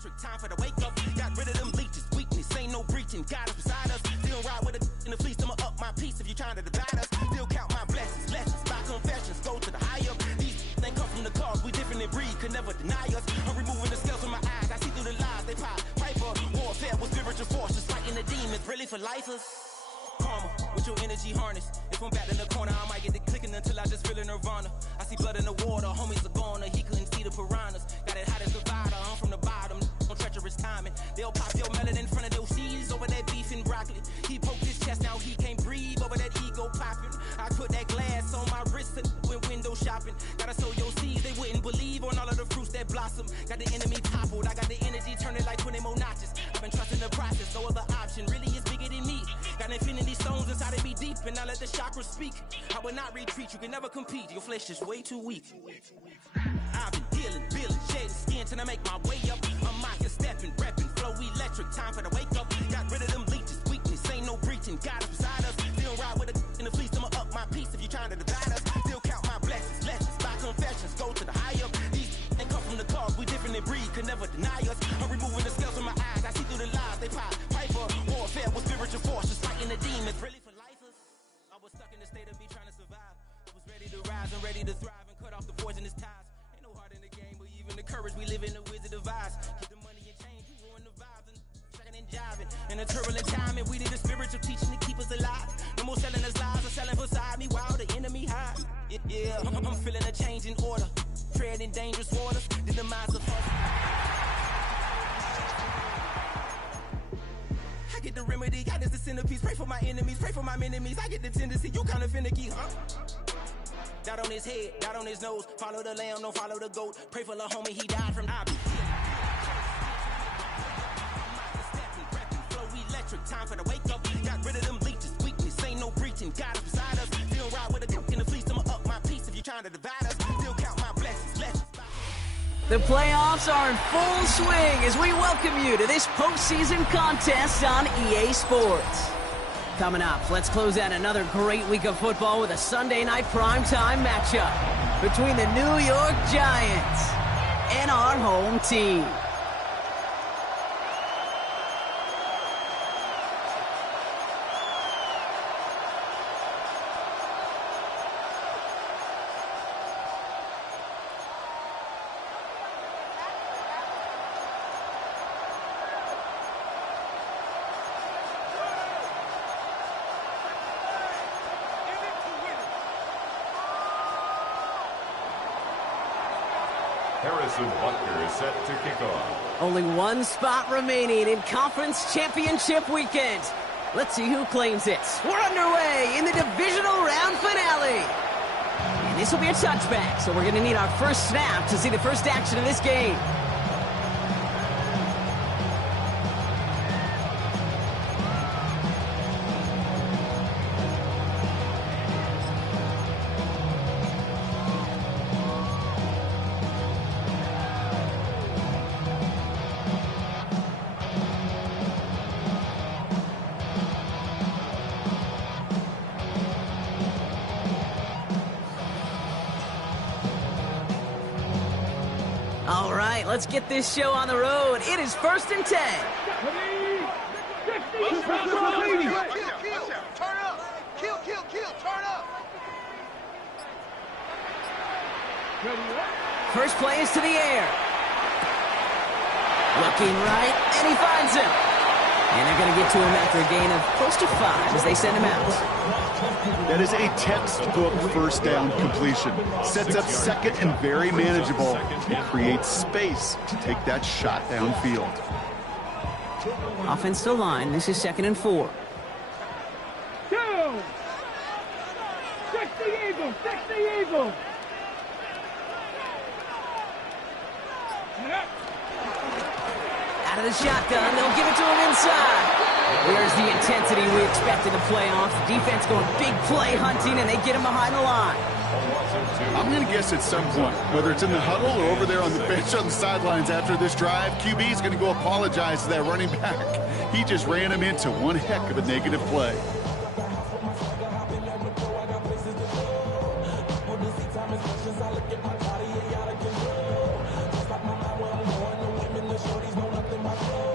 electric, time for the wake up. Got rid of them leeches, weakness, ain't no breaching. God is beside us. Still ride with a in the fleece, I'ma up my piece if you trying to divide us. Still count my blessings, lessons, my confessions, go to the higher. These they come from the cause, we different in breed, could never deny us. I'm removing the scales from my eyes, I see through the lies, they pop. Piper, warfare with spiritual force, just fighting the demons, really for lifers. Karma, with your energy harness. If I'm back in the corner, I might get the clicking until I just feel a nirvana. I see blood in the water, homies are gone, he couldn't see the piranhas. Got it hot as divider, I'm from the bottom, on treacherous timing. They'll pop your melon in front of those seeds over that beef and broccoli. He poked his chest, now he can't breathe over that ego popping. I put that glass on my wrist and went window shopping. Gotta sow your seeds, they wouldn't believe on all of the fruits that blossom. Got the enemy toppled, I got the energy turning like 20 more notches. I've been trusting the process, no other option really is bigger than me. Got infinity stones inside of me deep, and I let the chakras speak. I will not retreat, you can never compete, your flesh is way too weak. I've been dealing, shedding skin till I make my way up. I'm mocking, stepping, repping, flow electric, time for the wake up. Got rid of them leeches, weakness, ain't no breaching, God is beside us. Still ride with a in the fleece, I'ma up my piece if you trying to divide us. Still count my blessings, lessons, my confessions, go to the higher. These they come from the cause, we different in breed, could never deny us. I'm removing the scales from my eyes, I see through the lies, they pop. Piper, warfare with spiritual force, just fighting the demons, really for lifers. I was stuck in the state of me trying to survive. I was ready to rise and ready to thrive and cut off the poisonous ties. Ain't no heart in the game, but even the courage we live in the Wizard of Oz. Get the money and change, we ruin the vibes and checking and jiving. In a turbulent time, and we need a spiritual teaching to keep us alive. No more selling us lies or selling beside me while the enemy hides. Yeah, I'm feeling a change in order. Treading dangerous waters, the demise of us. I get the remedy, God is the centerpiece. Pray for my enemies, pray for my enemies. I get the tendency, you kinda finicky, huh? Dot on his head, dot on his nose. Follow the lamb, don't follow the goat. Pray for the homie, he died from I be flow electric, time for the wake up. Got rid of them leeches, weakness, ain't no breaching. God is beside us. Still ride with a in the fleece, I'ma up my piece if you trying to divide us. Still count my blessings, lessons. The playoffs are in full swing as we welcome you to this postseason contest on EA Sports. Coming up, let's close out another great week of football with a Sunday night primetime matchup between the New York Giants and our home team. Harrison Butker is set to kick off. Only one spot remaining in Conference Championship Weekend. Let's see who claims it. We're underway in the divisional round finale. And this will be a touchback, so we're going to need our first snap to see the first action of this game. All right, let's get this show on the road. It is 1st and 10. Turn up. Kill, turn up. First play is to the air. Looking right, and he finds him. And they're going to get to him after a gain of close to 5 as they send him out. That is a textbook first down completion. Sets up second and very manageable. It creates space to take that shot downfield. Offensive line, this is 2nd and 4. Check the eagle. Out of the shotgun, they'll give it to him inside. There's the intensity we expect in the playoffs. Defense going big play hunting, and they get him behind the line. I'm going to guess at some point, whether it's in the huddle or over there on the bench on the sidelines after this drive, QB is going to go apologize to that running back. He just ran him into one heck of a negative play. I look at my body, I gotta get low. Just like my mind when I'm going, the women, the shorties know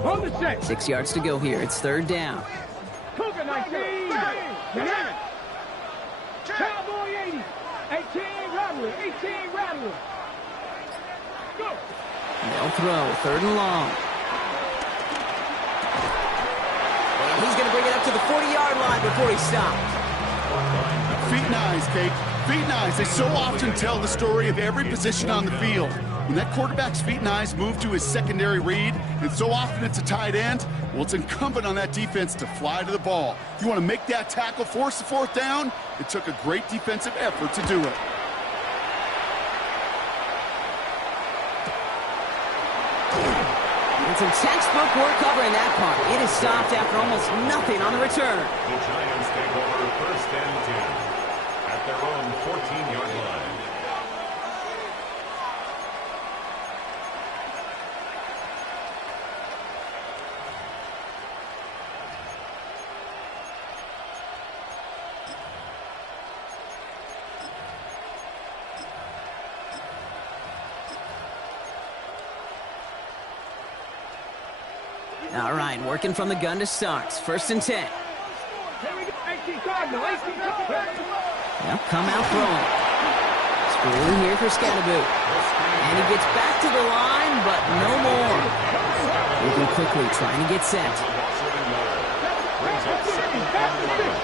On the set. 6 yards to go here. It's third down. Cougar 19. Cowboy 80. 18 Rattler. 18 Rattler. Go. They'll throw. Third and long. And he's going to bring it up to the 40-yard line before he stopped. Feet and eyes, Kate. Feet and eyes. They so often tell the story of every position on the field. When that quarterback's feet and eyes move to his secondary read, and so often it's a tight end, well, it's incumbent on that defense to fly to the ball. If you want to make that tackle, force the fourth down, it took a great defensive effort to do it. And some textbook work covering that part. It is stopped after almost nothing on the return. The Giants take over first and 10 at their own 14-yard line. All right, working from the gun to start. First and 10. They'll come out throwing. Screwing here for Scatterboot. And he gets back to the line, but no more. Moving quickly, trying to get set. Brings up second and 11 at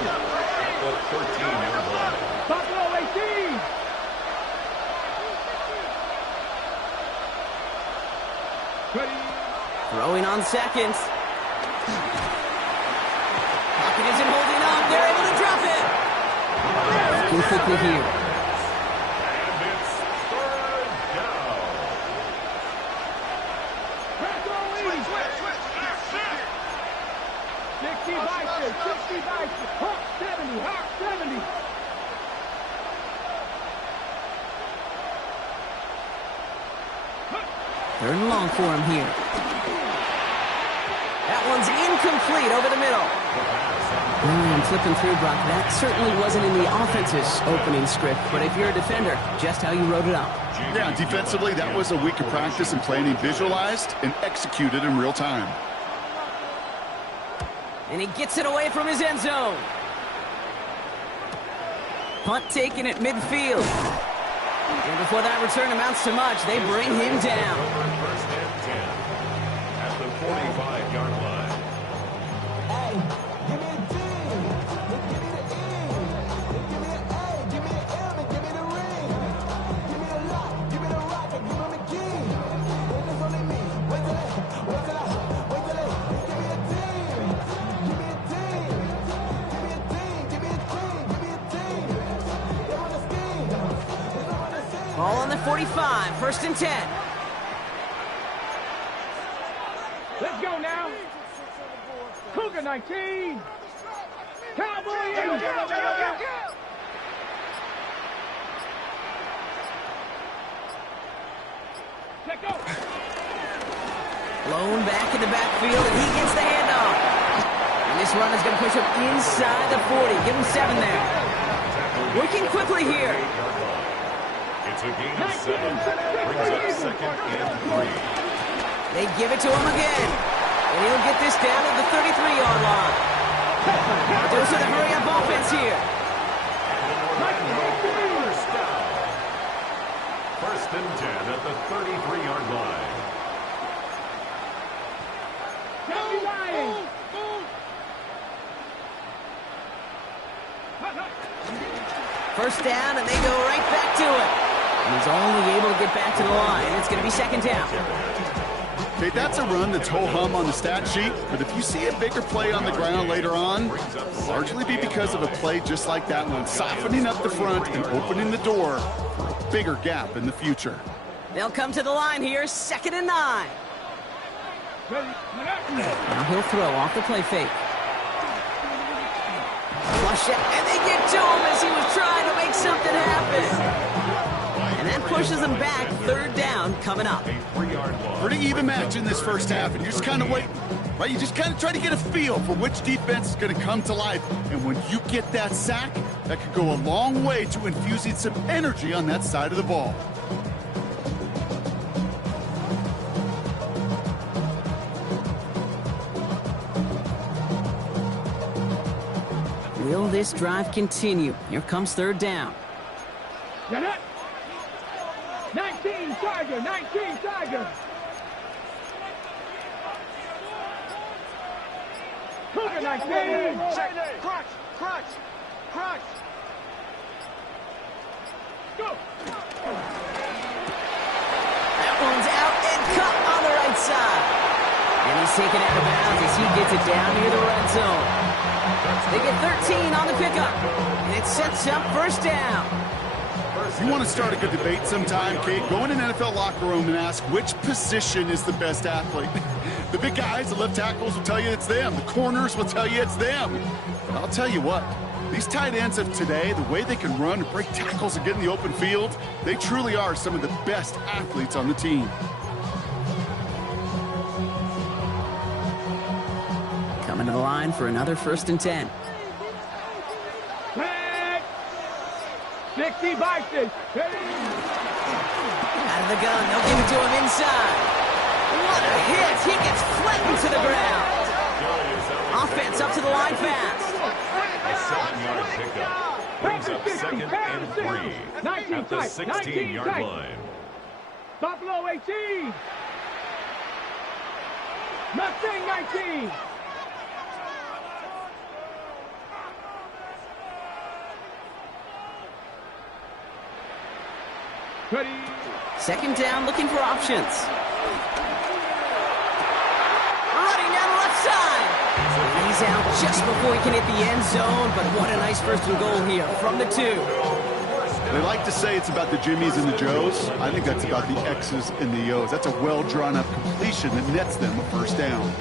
the 13-yard line. Buffalo 18. Ready. Throwing on seconds. Pocket isn't holding up. They're able to drop it. Working quickly here. And it's third down. Switch. 60 Bison. 60 Bison. Hawk 70. Hawk 70. Third and long for him here. That one's incomplete over the middle. And flipping through, Brock, that certainly wasn't in the offense's opening script, but if you're a defender, just how you wrote it up. Yeah, defensively, that was a week of practice and planning visualized and executed in real time. And he gets it away from his end zone. Punt taken at midfield. And before that return amounts to much, they bring him down. First and 10 at the 45-yard line. Ball on the 45, first and 10. Let's go now. Cougar 19. Cowboy 80. Let go. Blown back in the backfield, and he gets the handoff. And this run is going to push him inside the 40. Give him 7 there. Working quickly here. It's a gain of 7. Brings up second and 3. They give it to him again. And he'll get this down at the 33-yard line. Those are the hurry-up offense here. First down. First and 10 at the 33-yard line. First down, and they go right back to it. And he's only able to get back to the line. It's going to be second down. Okay, that's a run that's ho-hum on the stat sheet, but if you see a bigger play on the ground later on, it'll largely be because of a play just like that one, softening up the front and opening the door for a bigger gap in the future. They'll come to the line here, second and 9. Now he'll throw off the play fake. Flush it, and they get to him as he was trying to make something happen. And that pushes them back, third down coming up. Pretty even match in this first half, and you're just kind of waiting, right? You just kind of try to get a feel for which defense is going to come to life. And when you get that sack, that could go a long way to infusing some energy on that side of the ball. Will this drive continue? Here comes third down. Get it. 19 Tiger, 19 Tiger. Cougar 19. Crunch, crunch, crunch. Go. That one's out and cut on the right side. And he's taken out of bounds as he gets it down near the red zone. They get 13 on the pickup, and it sets up first down. You want to start a good debate sometime, Kate? Go in an NFL locker room and ask which position is the best athlete. The big guys, the left tackles will tell you it's them. The corners will tell you it's them. But I'll tell you what, these tight ends of today, the way they can run and break tackles and get in the open field, they truly are some of the best athletes on the team. Coming to the line for another 1st and 10. 60 Bison. Out of the gun, they'll give it to him inside. What a hit! He gets flattened to the ground. Offense up to the line fast. A 7-yard pickup brings up 2nd and 3 at the 16-yard line. Buffalo 18. Mustang 19. Ready. 2nd down, looking for options. Running down the left side. He's out just before he can hit the end zone, but what a nice 1st and goal here from the 2. They like to say it's about the Jimmies and the Joes. I think that's about the X's and the O's. That's a well-drawn-up completion that nets them a 1st down.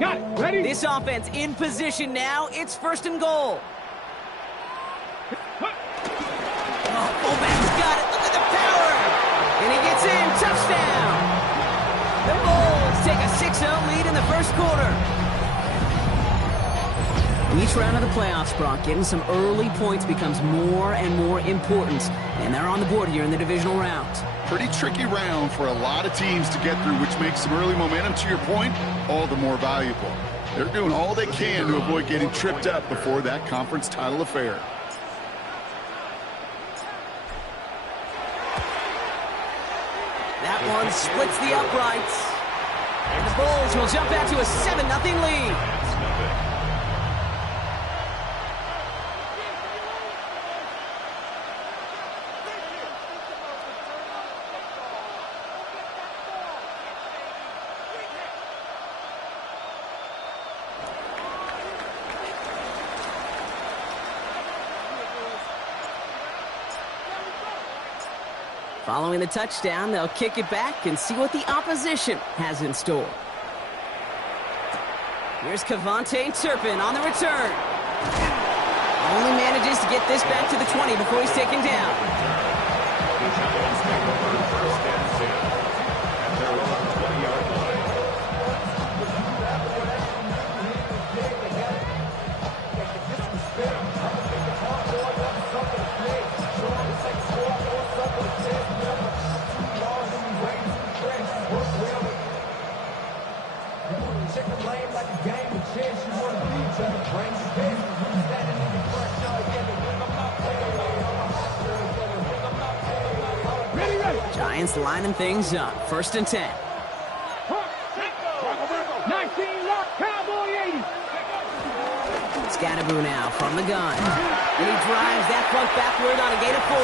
Got it. Ready. This offense in position now. It's 1st and goal. Fullback's got it. Look at the power. And he gets in. Touchdown. The Bulls take a 6-0 lead in the 1st quarter. Each round of the playoffs, Brock, getting some early points becomes more and more important. And they're on the board here in the divisional round. Pretty tricky round for a lot of teams to get through, which makes some early momentum, to your point, all the more valuable. They're doing all they can to avoid getting tripped up before that conference title affair. That one splits the uprights. And the Bulls will jump out to a 7-0 lead. Following the touchdown, they'll kick it back and see what the opposition has in store. Here's Kevontae Turpin on the return. Only manages to get this back to the 20 before he's taken down. The Giants take over 1st and 10 at their own 20-yard line. Giants lining things up. 1st and 10. 19 lock, Cowboy 80. Scatterboo now from the gun. And he drives that front backward on a gain of 4.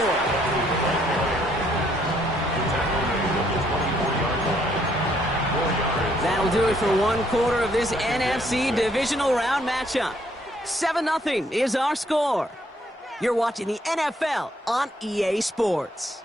That'll do it for 1 quarter of this NFC divisional round matchup. 7-0 is our score. You're watching the NFL on EA Sports.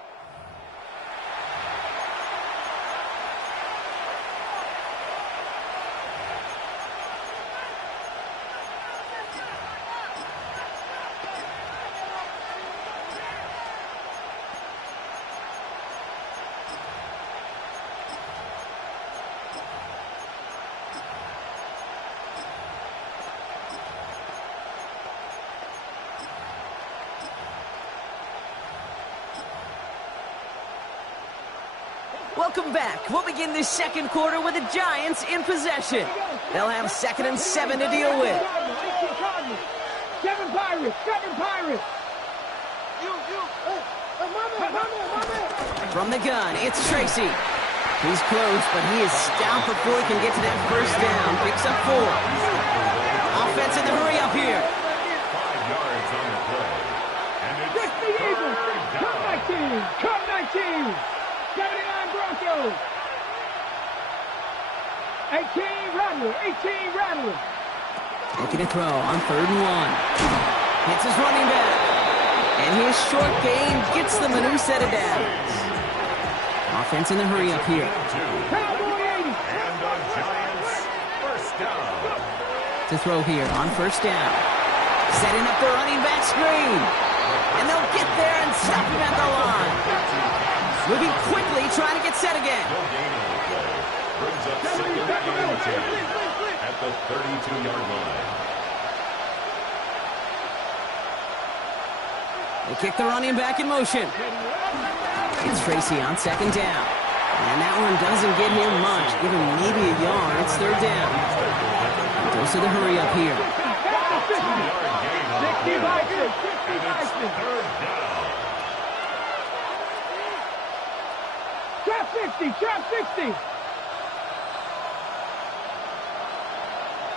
Welcome back. We'll begin this second quarter with the Giants in possession. They'll have 2nd and 7 to deal with. 7 Pirates, 7 Pirates. From the gun, it's Tracy. He's close, but he is stopped before he can get to that first down. Picks up 4. Offense in the hurry up here. 5 yards on the play. And it's The Eagles. Come 19. Come 19. 79 Broncos. 18 Rattler. 18 Rattler. Making a throw on 3rd and 1. Hits his running back. And his short gain gets them a new set of downs. Offense in the hurry up here. Cowboy 80. And the Giants first down. To throw here on 1st down. Setting up the running back screen. And they'll get there and stop him at the line. Moving quickly, trying to get set again. No gain on the play. Brings up 2nd and 10 at the 32-yard line. They kick the running back in motion. It's Tracy on 2nd down. And that one doesn't get him much. Give him maybe a yard. It's 3rd down. Goes to the hurry up here. 60 Vikings. 60 Vikings. Trap 60. Trap 60.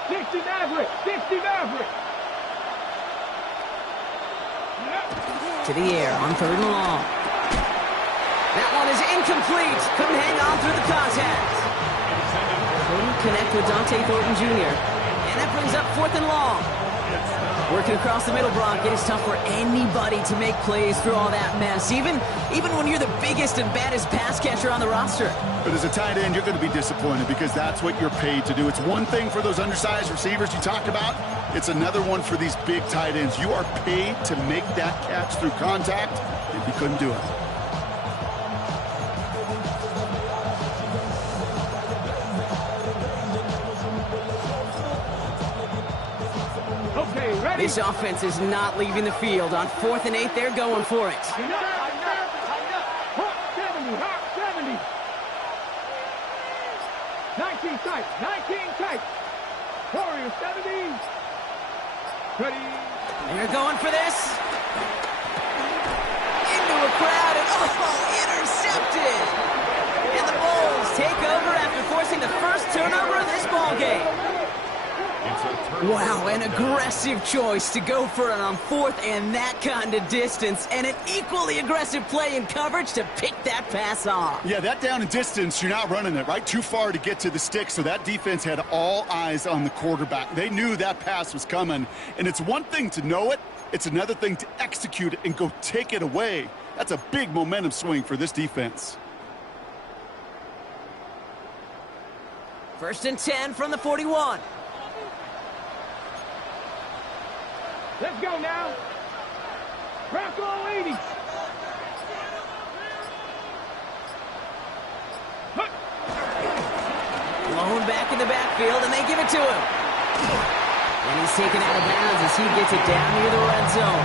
60 Maverick. 60 Maverick. To the air on 3rd and long. That one is incomplete. Couldn't hang on through the contact. Couldn't connect with Dante Thornton Jr. And that brings up 4th and long. Working across the middle, Brock, it is tough for anybody to make plays through all that mess, even when you're the biggest and baddest pass catcher on the roster. But as a tight end, you're going to be disappointed because that's what you're paid to do. It's one thing for those undersized receivers you talked about. It's another one for these big tight ends. You are paid to make that catch through contact, and you couldn't do it. Okay, ready? This offense is not leaving the field. On 4th and 8, they're going for it. Hawk 70. Hawk 70. 19 tight. 19 tight. Warriors 70. Ready? They're going for this. Into a crowd and intercepted. And the Bulls take over after forcing the first turnover of this ball game. Wow, an aggressive choice to go for it on 4th and that kind of distance, and an equally aggressive play in coverage to pick that pass off. Yeah, that down and distance, you're not running it, right? Too far to get to the stick, so that defense had all eyes on the quarterback. They knew that pass was coming, and it's one thing to know it, it's another thing to execute it and go take it away. That's a big momentum swing for this defense. 1st and 10 from the 41. Let's go now. Bronco 80. Blown back in the backfield, and they give it to him. And he's taken out of bounds as he gets it down near the red zone.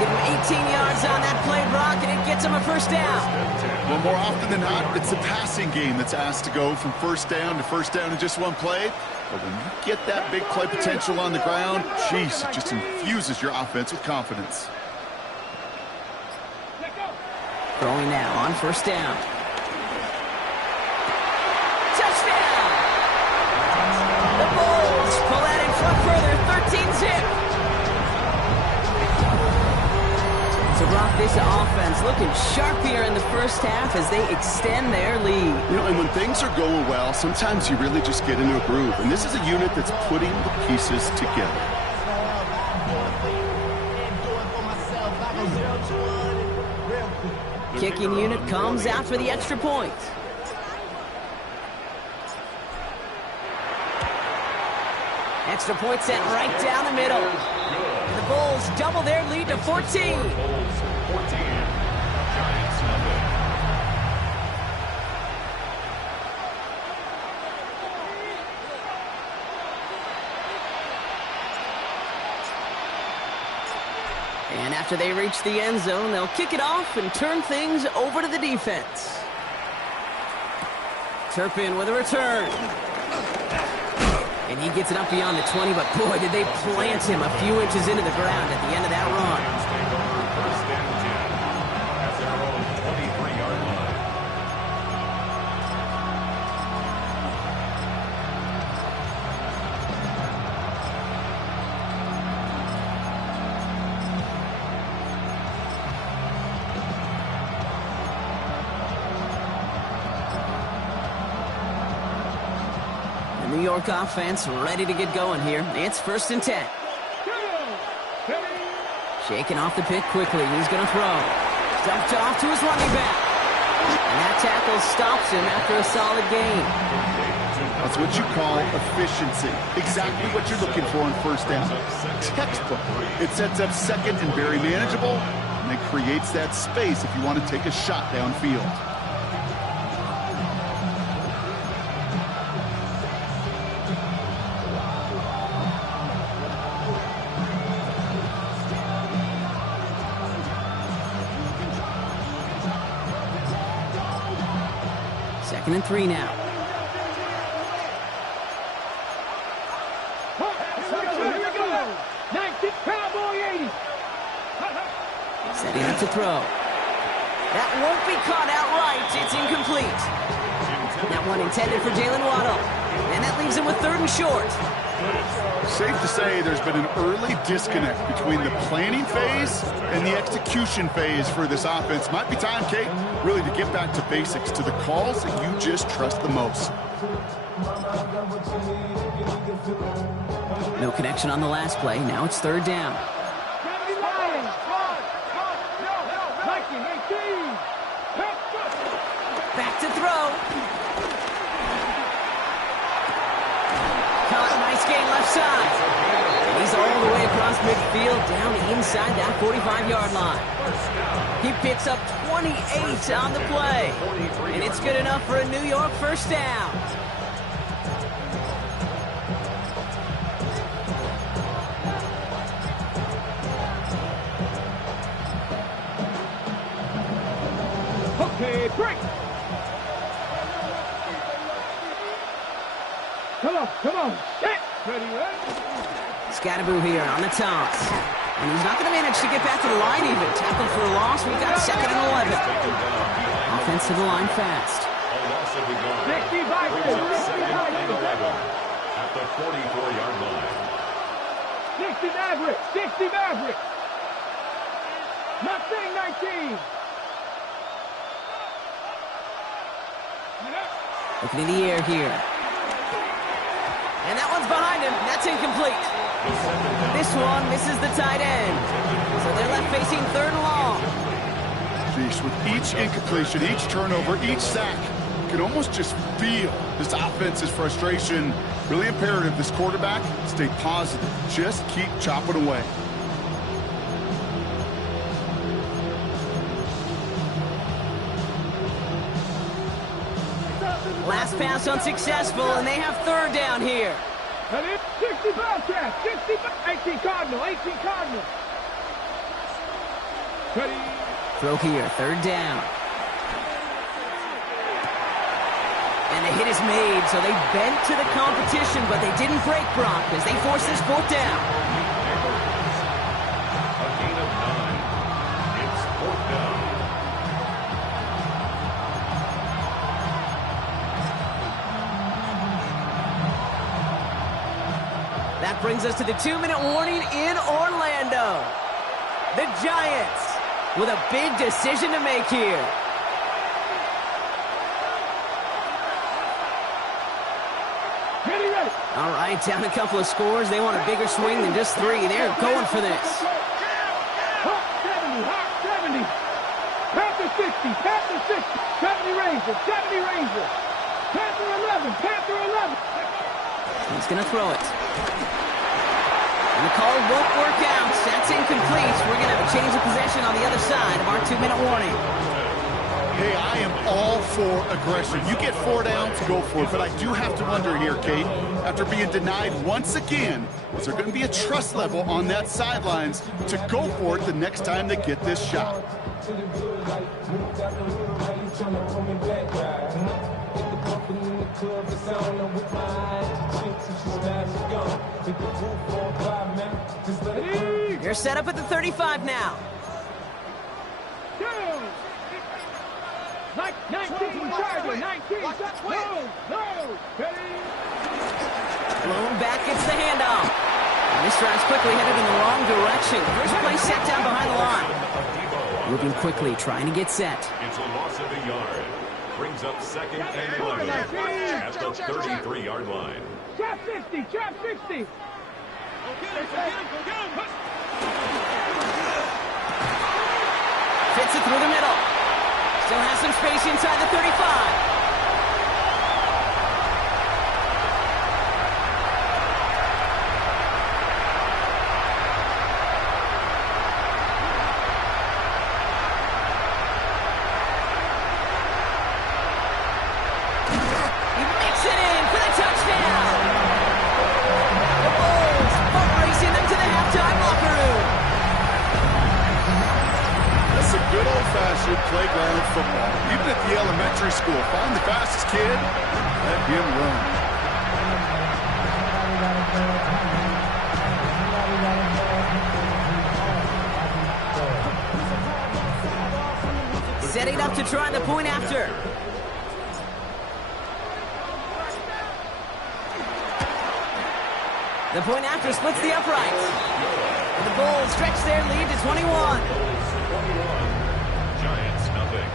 Give him 18 yards on that play, Brock, and it gets him a first down. Well, more often than not, it's the passing game that's asked to go from first down in just one play. But when you get that big play potential on the ground, geez, it just infuses your offense with confidence. Throwing now on 1st down. Touchdown! The Bulls pull that in front further, 13-zip. So, Brock, this offense looking sharp here in the first half as they extend their lead. You know, and when things are going well, sometimes you really just get into a groove. And this is a unit that's putting the pieces together. Kicking unit comes out for the extra point. Extra point sent right down the middle. And the Bulls double their lead to 14. Bulls 14. Giants nothing. And after they reach the end zone, they'll kick it off and turn things over to the defense. Turpin with a return. And he gets it up beyond the 20, but boy, did they plant him a few inches into the ground at the end of that run. First and 10 at their own 23-yard line. New York offense ready to get going here. It's 1st and 10. Shaking off the pick quickly. He's going to throw. Dumped off to his running back. And that tackle stops him after a solid gain. That's what you call efficiency. Exactly what you're looking for in first down. Textbook. It sets up second and very manageable, and it creates that space if you want to take a shot downfield. Second and 3 now. Here we go. 19, Cowboy 80. Setting up to throw. That won't be caught outright. It's incomplete. That one intended for Jalen Waddle. And that leaves him with 3rd and short. Safe to say there's been an early disconnect between the planning phase and the execution phase for this offense. Might be time, Kate, really to get back to basics, to the calls that you just trust the most. No connection on the last play. Now it's 3rd down. Back to throw. Nice gain left side. And he's all the way across midfield, down inside that 45-yard line. He picks up 28 on the play. And it's good enough for a New York 1st down. Okay, break. Come on. Set. Ready, right? Scatterboo here on the toss. And he's not going to manage to get back to the line even. Tackled for a loss. We've got 2nd and 11. Offense to the line fast. 60 Vikings. 2nd and 11 at the 44-yard line. 60 Mavericks. 60 Mavericks. Mustang 19. Looking in the air here. And that one's behind him. That's incomplete. This one misses the tight end. So they're left facing 3rd and long. Jeez, with each incompletion, each turnover, each sack, you can almost just feel this offense's frustration. Really imperative, this quarterback, stay positive. Just keep chopping away. Last pass unsuccessful, and they have 3rd down here. And it's 60 Bobcats. 60, 18 Cardinal. 18 Cardinal. Ready. Throw here, 3rd down. And the hit is made, so they bent to the competition, but they didn't break Brock as they force this 4th down. A gain of 9. It's 4th down. That brings us to the 2-minute warning in Orlando. The Giants with a big decision to make here. Ready. All right, down a couple of scores. They want a bigger swing than just 3. They're going for this. Hawk 70. Hawk 70. Panther 60. Panther 60. 70 Ranger. 70 Ranger. Panther 11. Panther 11. He's going to throw it. And the call won't work out. That's incomplete. We're going to have a change of possession on the other side of our 2-minute warning. Hey, I am all for aggression. You get 4 downs, go for it. But I do have to wonder here, Kate, after being denied once again, is there going to be a trust level on that sidelines to go for it the next time they get this shot? You're set up at the 35 now. 19, Charger, 19. No. Blown back gets the handoff. And this drive's quickly headed in the wrong direction. First play set down behind the line. Moving quickly, trying to get set. It's a loss of a yard. Brings up 2nd and 11 at the 33-yard line. Trap 60, trap 60. Fits it through the middle. Still has some space inside the 35. He makes it in for the touchdown. The Bulls boat racing them to the halftime locker room. That's a good old-fashioned playground football. Even at the elementary school, find the fastest kid, let him run. Setting up to try the point after. The point after splits the uprights. And the Bulls stretch their lead to 21. Giants, nothing.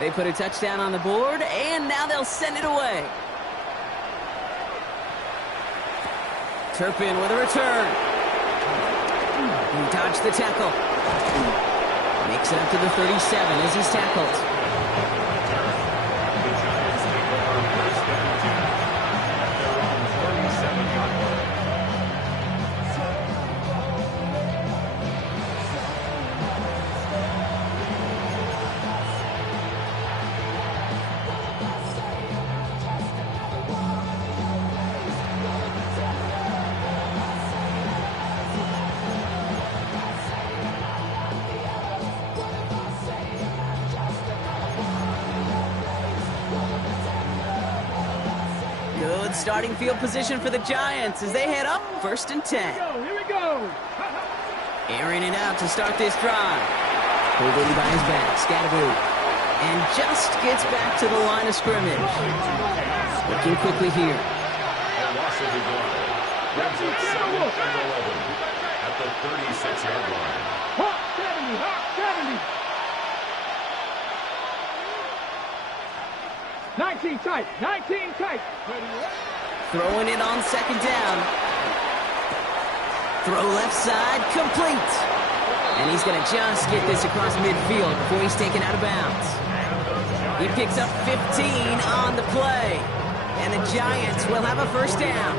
They put a touchdown on the board, and now they'll send it away. Turpin with a return. He dodged the tackle. Makes it up to the 37 as he's tackled. The Giants take over 1st and 2 at their own 37-yard line. Good starting field position for the Giants as they head up 1st and 10. Here we go. Airing it out to start this drive. Pulled in by his back, Scatterboot. And just gets back to the line of scrimmage. Working quickly here. A loss of a yard. Brings up 2nd and 11 at the 36-yard line. Hawk 70, Hawk 70. 19 tight, 19 tight. Throwing it on 2nd down. Throw left side, complete. And he's going to just get this across midfield before he's taken out of bounds. He picks up 15 on the play. And the Giants will have a 1st down.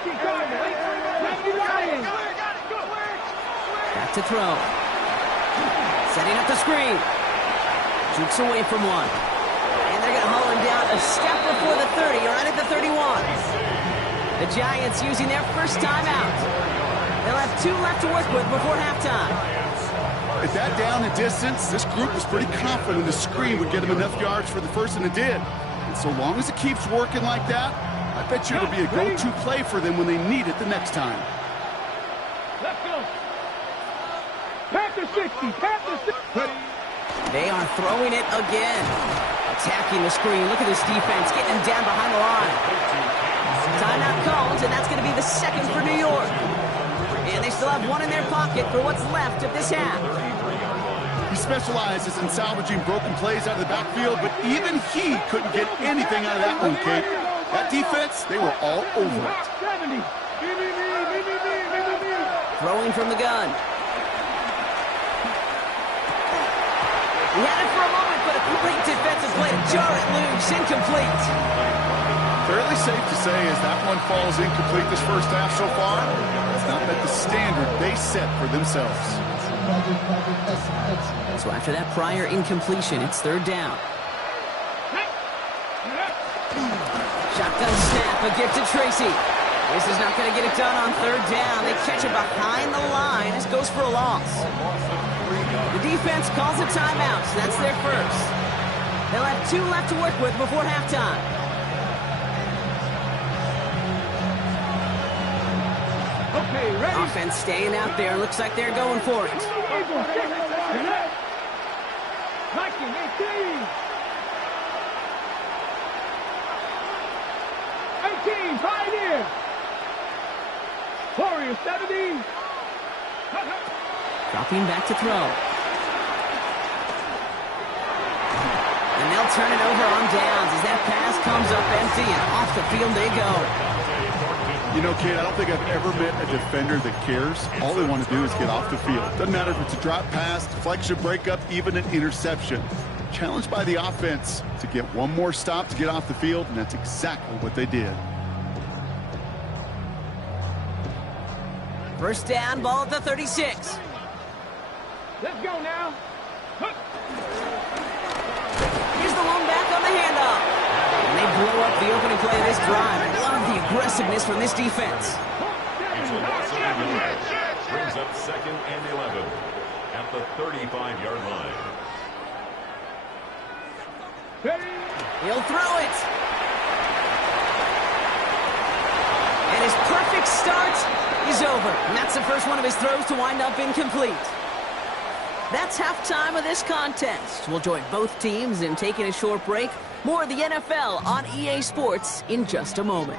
18 tight, 70 Lions. Back to throw. Setting up the screen. Jukes away from one. And they're going to haul him down a step before the 30, or right at the 31. The Giants using their first timeout. They'll have 2 left to work with before halftime. At that down and distance, this group was pretty confident the screen would get them enough yards for the first, and it did. And so long as it keeps working like that, I bet you it'll be a go-to play for them when they need it the next time. Let's go. Panther 60, Panther 60. They are throwing it again. Attacking the screen. Look at this defense getting him down behind the line. Timeout called, and that's going to be the 2nd for New York. And they still have 1 in their pocket for what's left of this half. He specializes in salvaging broken plays out of the backfield, but even he couldn't get anything out of that one, Kate. That defense, they were all over it. 70. Throwing from the gun. He had it for a moment, but a great defensive play to jar it loose. Incomplete. Fairly safe to say as that one falls incomplete this first half so far, it's not met the standard they set for themselves. So after that prior incompletion, it's third down. Shotgun snap, a gift to Tracy. This is not going to get it done on third down. They catch it behind the line. This goes for a loss. The defense calls a timeout, so that's their first. They'll have 2 left to work with before halftime. Okay, ready? Offense staying out there. Looks like they're going for it. 19, 18, Pioneer. Warriors 70. Dropping back to throw. And they'll turn it over on downs as that pass comes up empty and off the field they go. You know, kid, I don't think I've ever met a defender that cares. All they want to do is get off the field. Doesn't matter if it's a drop pass, deflection, breakup, even an interception. Challenged by the offense to get one more stop to get off the field, and that's exactly what they did. First down, ball at the 36. Let's go now. Here's the one back on the handoff. And they blow up the opening play of this drive. I love the aggressiveness from this defense. It's a loss of 11. Brings up 2nd and 11 at the 35-yard line. He'll throw it. And his perfect start is over. And that's the first one of his throws to wind up incomplete. That's halftime of this contest. We'll join both teams in taking a short break. More of the NFL on EA Sports in just a moment.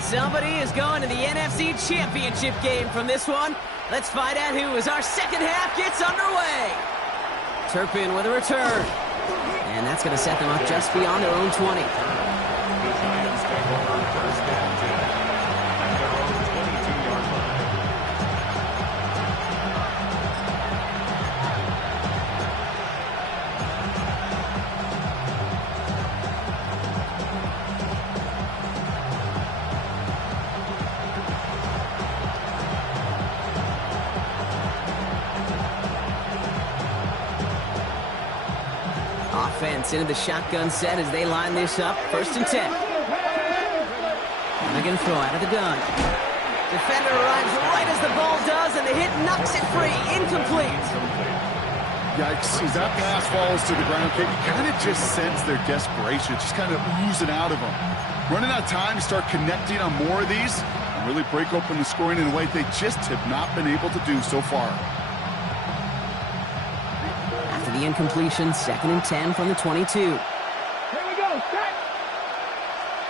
Somebody is going to the NFC Championship game from this one. Let's find out who as our second half gets underway. Turpin with a return. And that's going to set them up just beyond their own 20. The Giants take over 1st and 10 at their own 22-yard line. Offense into the shotgun set as they line this up. 1st and 10. And they're going to throw out of the gun. Defender arrives right as the ball does, and the hit knocks it free. Incomplete. Yikes, as that pass falls to the ground, kid, you kind of just sense their desperation, just kind of oozing out of them. Running out of time to start connecting on more of these and really break open the scoring in a way they just have not been able to do so far. After the incompletion, 2nd and 10 from the 22. Here we go, set.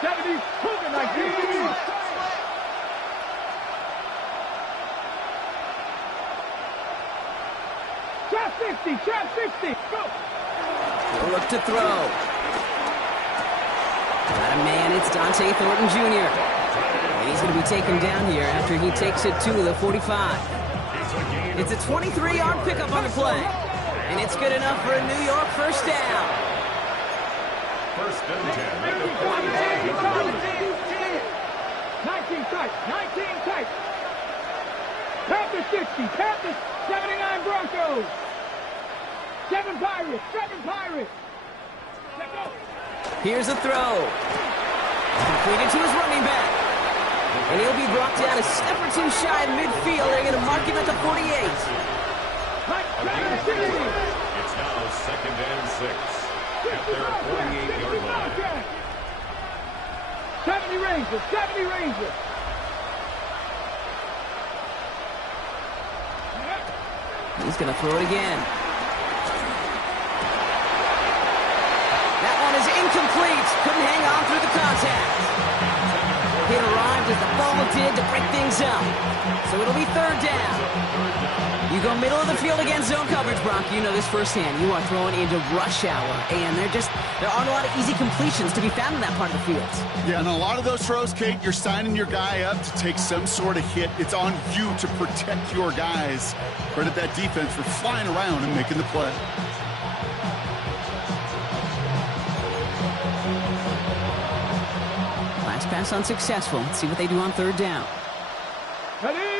70, Cougar 19. Trap 60, trap 60, go. He'll look to throw. Got a man, it's Dante Thornton Jr. And he's going to be taken down here after he takes it to the 45. It's a 23-yard pickup on the play. And it's good enough for a New York first down. 1st and 10 at the 45-yard line. 19 tight, 19 tight. Panthers 60, Panthers 79 Broncos. 7 Pirates, 7 Pirates. Let's go. Here's a throw. Completed to his running back. And he'll be brought down a step or two shy of midfield. They're going to mark him at the 48. It's now 2nd and 6 at their 48-yard line. 70 Rangers, 70 Rangers. He's going to throw it again. That one is incomplete. Couldn't hang on through the contact. He arrived as the ball did to break things up. So it'll be third down. You go middle of the field against zone coverage, Brock. You know this firsthand. You are throwing into rush hour, and there aren't a lot of easy completions to be found in that part of the field. Yeah, and a lot of those throws, Kate, you're signing your guy up to take some sort of hit. It's on you to protect your guys. Credit that defense for flying around and making the play. Last pass unsuccessful. Let's see what they do on third down. Ready?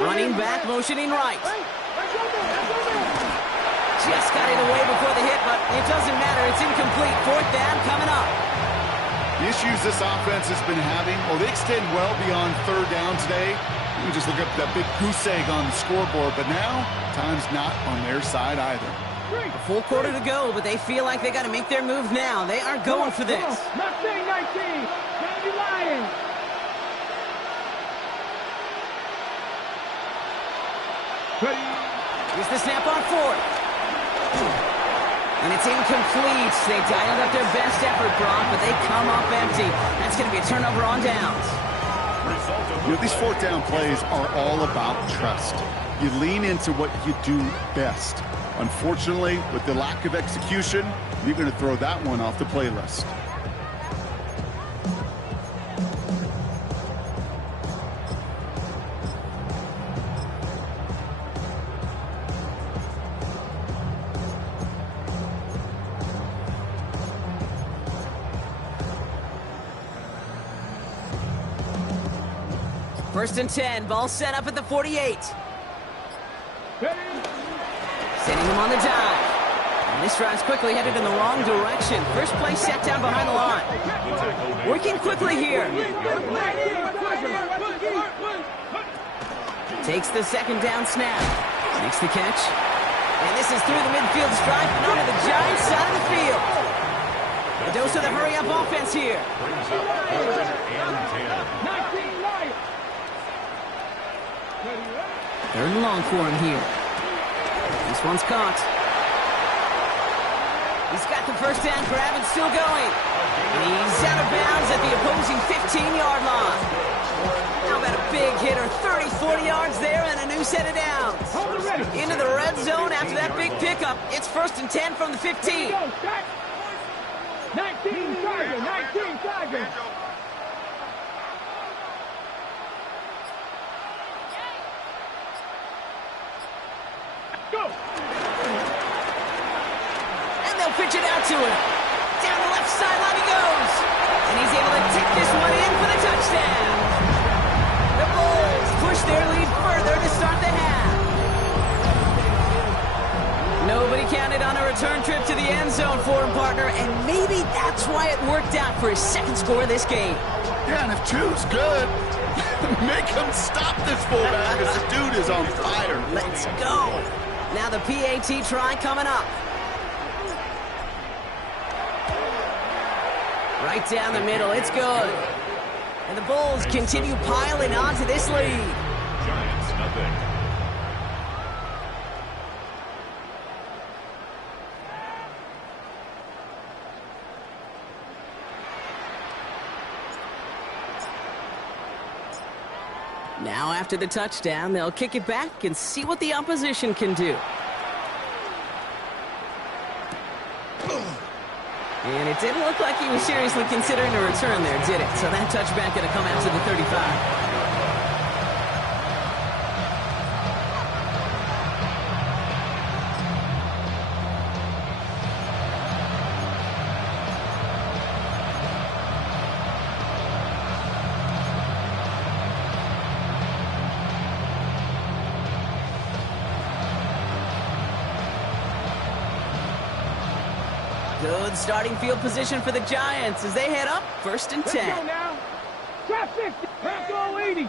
Running back, motioning right. Just got it away before the hit, but it doesn't matter. It's incomplete. Fourth down coming up. The issues this offense has been having, well, they extend well beyond third down today. You can just look up that big goose egg on the scoreboard, but now time's not on their side either. A full quarter to go, but they feel like they got to make their move now. They are going for this. Mustang 19, Kennedy Lions. Here's the snap on fourth. And it's incomplete. They dialed up their best effort, Brock, but they come up empty. That's going to be a turnover on downs. You know, these fourth down plays are all about trust. You lean into what you do best. Unfortunately, with the lack of execution, you're going to throw that one off the playlist. First and 10, ball set up at the 48. Sending him on the dive. And this drive's quickly headed in the wrong direction. First play set down behind the line. Working quickly here. Takes the second down snap. Makes the catch. And this is through the midfield stripe and onto the Giants side of the field. A dose of the hurry-up offense here. Third and long for him here. This one's caught. He's got the first down grab and still going. And he's out of bounds at the opposing 15-yard line. How about a big hitter? 30, 40 yards there and a new set of downs. Into the red zone after that big pickup. It's first and 10 from the 15. 19 Tiger, 19 Tiger. And they'll pitch it out to him. Down the left sideline he goes. And he's able to take this one in for the touchdown. The Bulls push their lead further to start the half. Nobody counted on a return trip to the end zone for him, partner, and maybe that's why it worked out for his second score of this game. Yeah, and if two's good, make him stop this fullback because the dude is on fire. Let's go. Now the PAT try coming up. Right down the middle, it's good. And the Bulls continue piling on to this lead. Giants, nothing. Now after the touchdown, they'll kick it back and see what the opposition can do. And it didn't look like he was seriously considering a return there, did it? So that touchback going to come out to the 35. Good starting field position for the Giants as they head up first and 10. Let's go now. Trap 60. Panther 80.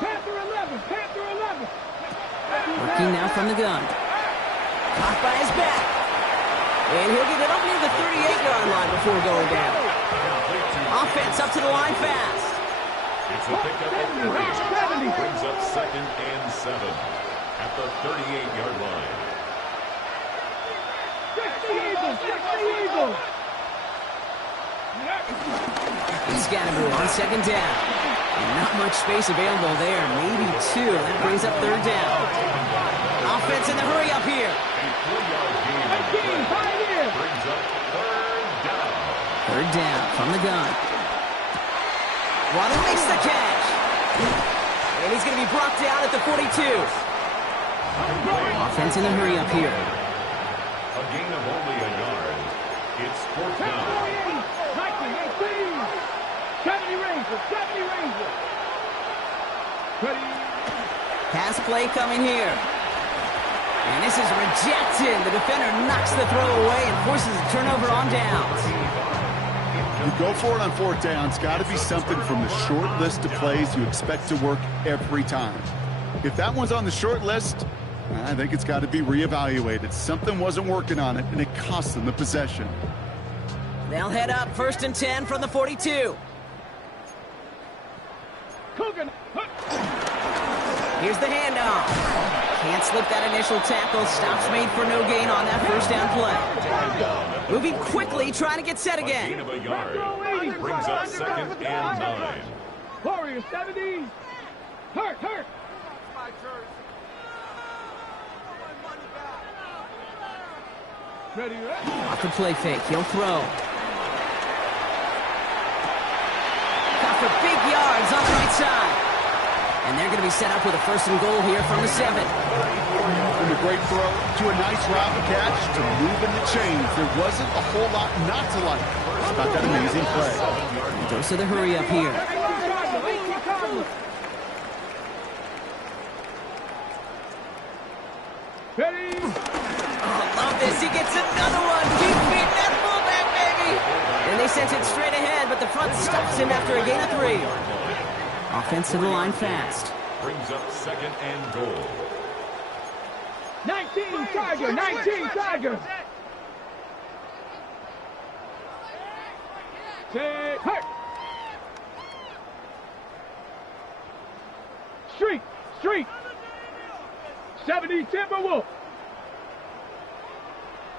Panther 11. Panther 11. Working now from the gun. Caught by his back. And he'll get it up near the 38-yard line before going down. Offense up to the line fast. It's a pickup of 3. Brings up second and 7 at the 38-yard line. Scatterboo on second down. And not much space available there. Maybe two. That brings up third down. Offense in the hurry up here. Third down from the gun. Waddle makes the catch. And he's going to be brought down at the 42. Offense in the hurry up here. A gain of only a yard. It's fourth down. 70 Rangers. Ready. Pass play coming here. And this is rejected. The defender knocks the throw away and forces a turnover on downs. You go for it on fourth down. It's got to be something from the short list of plays you expect to work every time. If that one's on the short list, I think it's got to be reevaluated. Something wasn't working on it, and it cost them the possession. They'll head up 1st and 10 from the 42. Here's the handoff. Can't slip that initial tackle. Stops made for no gain on that first down play. Moving quickly, trying to get set again. A gain of a yard. Brings up 2nd and 9. Warriors 70. Hurt. Ready. Off the play fake, he'll throw. Got for big yards on the right side. And they're going to be set up with a 1st and goal here from the 7. From a great throw to a nice route and catch to move in the chains. There wasn't a whole lot not to like about that amazing play. Dose of the hurry up here. Ready. Oh, love this. He gets another one. Keep beating that fullback, baby. And they sent it straight ahead, but the front stops him after a gain of 3. Offense to the line fast. Brings up 2nd and goal. 19 Tiger. Hurt. Street. 70 Timberwolf.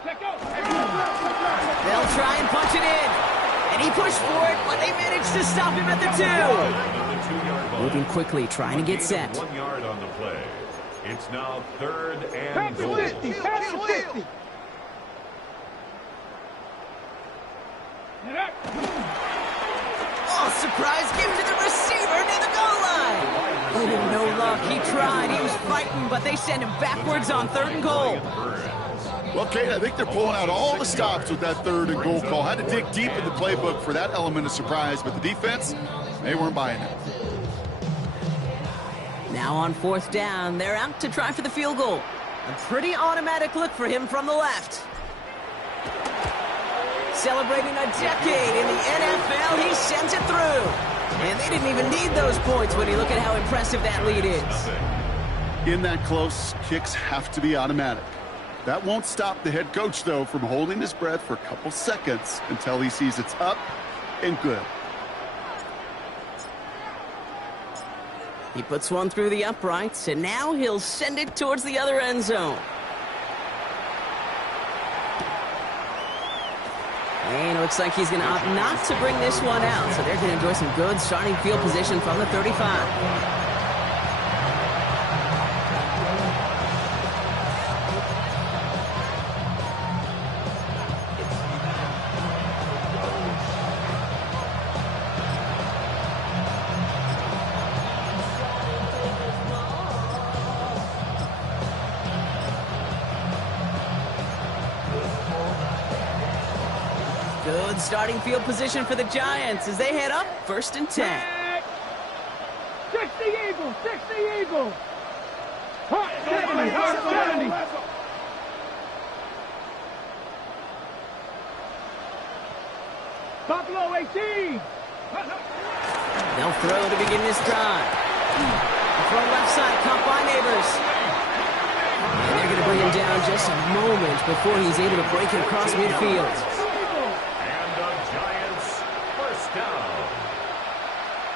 They'll try and punch it in. And he pushed for it, but they managed to stop him at the 2. Moving quickly, trying to get set. 1 yard on the play. It's now 3rd and Pass goal. 50. Oh, surprise give to the receiver near the goal line. Oh, no luck. He tried. He was fighting, but they sent him backwards on 3rd and goal. Well, Kate, I think they're pulling out all the stops with that 3rd and goal call. Had to dig deep in the playbook for that element of surprise, but the defense, they weren't buying it. Now on 4th down, they're out to try for the field goal. A pretty automatic look for him from the left. Celebrating a decade in the NFL, he sends it through. And they didn't even need those points when you look at how impressive that lead is. In that close, kicks have to be automatic. That won't stop the head coach, though, from holding his breath for a couple seconds until he sees it's up and good. He puts one through the uprights, and now he'll send it towards the other end zone. And it looks like he's going to opt not to bring this one out, so they're going to enjoy some good starting field position from the 35. Good starting field position for the Giants as they head up 1st and 10. 60 Eagles. Hot 70. Buffalo 18. They'll throw to begin this drive. Throw left side, caught by Neighbors. And they're going to bring him down just a moment before he's able to break it across midfield.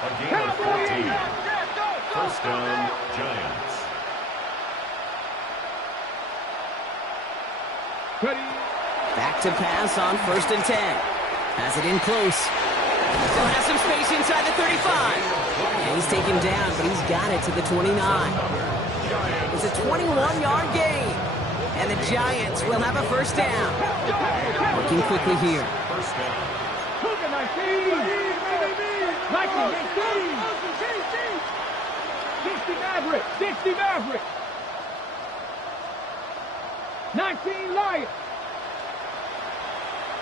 A gain of 14. 1st down, Giants. Back to pass on 1st and 10. Has it in close. Still has some space inside the 35. And he's taken down, but he's got it to the 29. It's a 21-yard gain. And the Giants will have a first down. Working quickly here. First down. 60 Maverick. 19 Lions.